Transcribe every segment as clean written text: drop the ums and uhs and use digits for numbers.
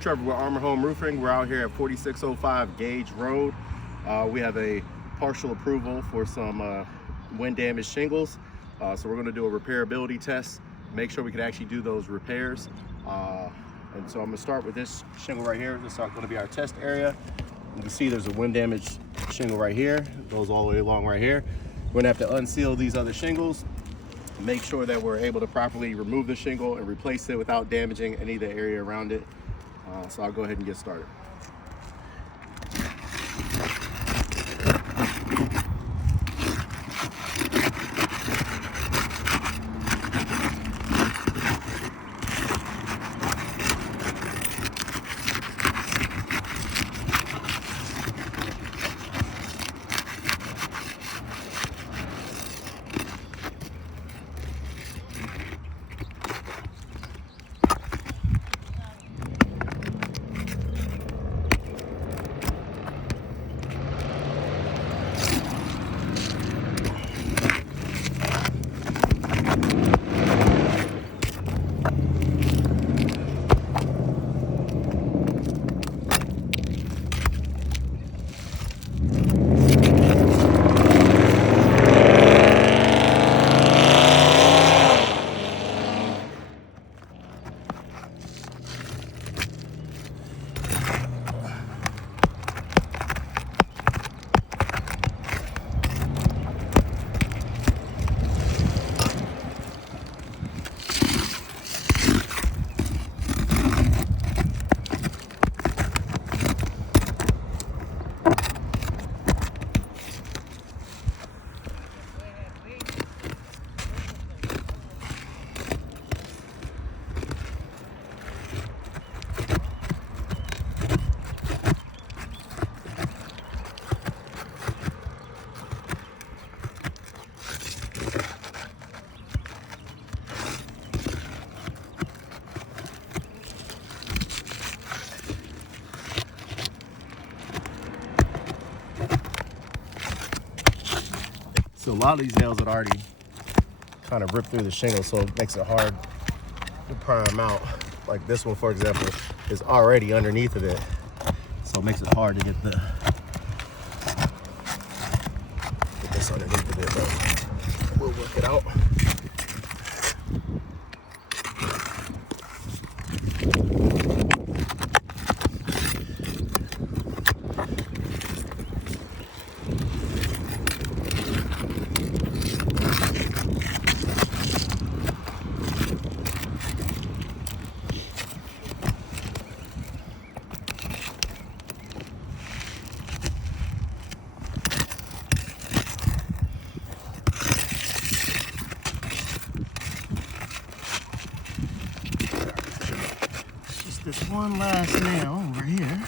Trevor with Armor Home Roofing. We're out here at 4605 Gage Road. We have a partial approval for some wind damaged shingles. So we're going to do a repairability test, make sure we can actually do those repairs. And so I'm going to start with this shingle right here. This is going to be our test area. You can see there's a wind damaged shingle right here. It goes all the way along right here. We're going to have to unseal these other shingles, make sure that we're able to properly remove the shingle and replace it without damaging any of the area around it. So I'll go ahead and get started. So a lot of these nails had already kind of ripped through the shingle, so it makes it hard to pry them out. Like this one, for example, is already underneath of it, so it makes it hard to get this underneath of it, but we'll work it out. This one last nail over here.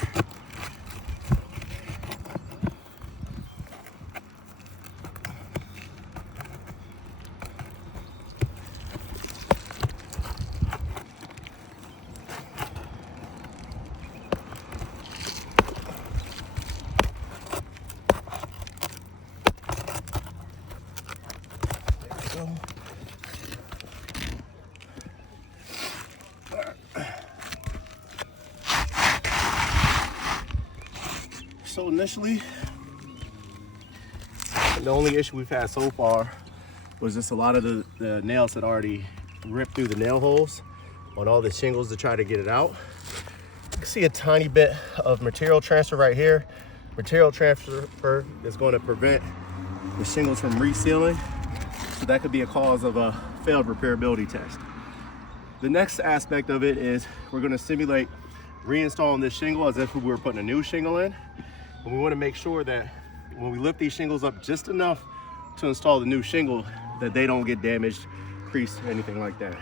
There we go. So initially, the only issue we've had so far was just a lot of the nails had already ripped through the nail holes on all the shingles to try to get it out. You can see a tiny bit of material transfer right here. Material transfer is going to prevent the shingles from resealing, so that could be a cause of a failed repairability test. The next aspect of it is we're going to simulate reinstalling this shingle as if we were putting a new shingle in. And we want to make sure that when we lift these shingles up just enough to install the new shingle, that they don't get damaged, creased, or anything like that.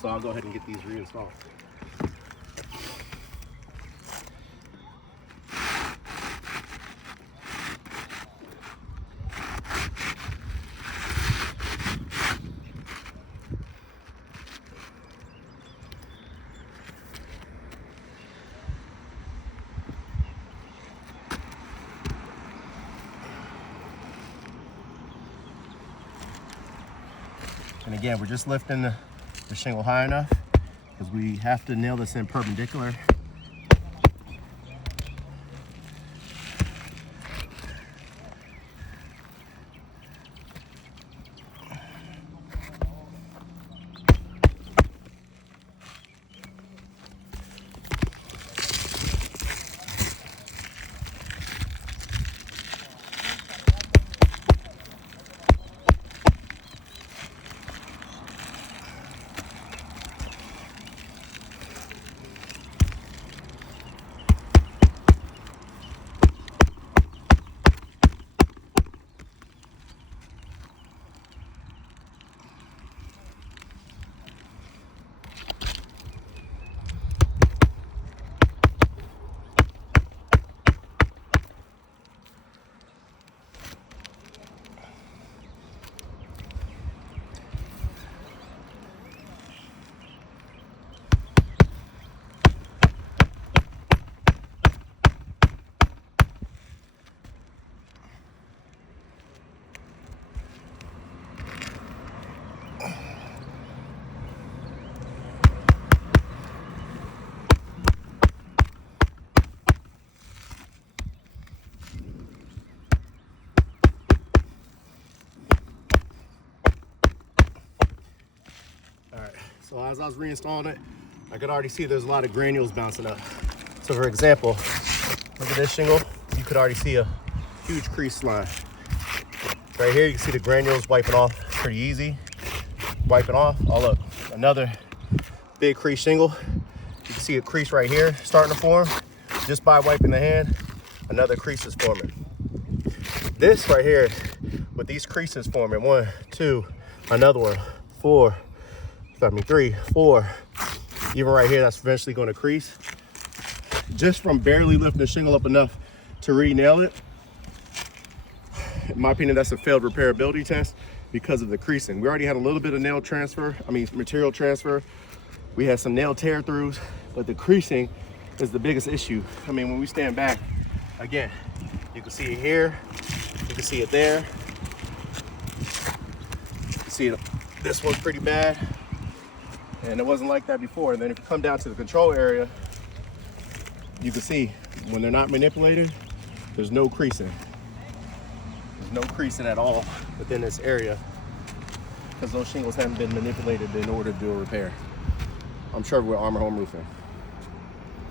So I'll go ahead and get these reinstalled. And again, we're just lifting the shingle high enough because we have to nail this in perpendicular So as I was reinstalling it, I could already see there's a lot of granules bouncing up. So for example, look at this shingle. You could already see a huge crease line. Right here, you can see the granules wiping off pretty easy. Wiping off. Oh look, another big crease shingle. You can see a crease right here starting to form. Just by wiping the hand, another crease is forming. This right here, with these creases forming, 1, 2, another one, 4, 3, 4. Even right here, that's eventually going to crease. Just from barely lifting the shingle up enough to re-nail it, in my opinion, that's a failed repairability test because of the creasing. We already had a little bit of nail transfer, material transfer. We had some nail tear-throughs, but the creasing is the biggest issue. I mean, when we stand back, again, you can see it here, you can see it there. You can see it, this one's pretty bad, and it wasn't like that before. And then if you come down to the control area, you can see when they're not manipulated, there's no creasing. There's no creasing at all within this area because those shingles haven't been manipulated in order to do a repair. I'm sure with Armor Home Roofing.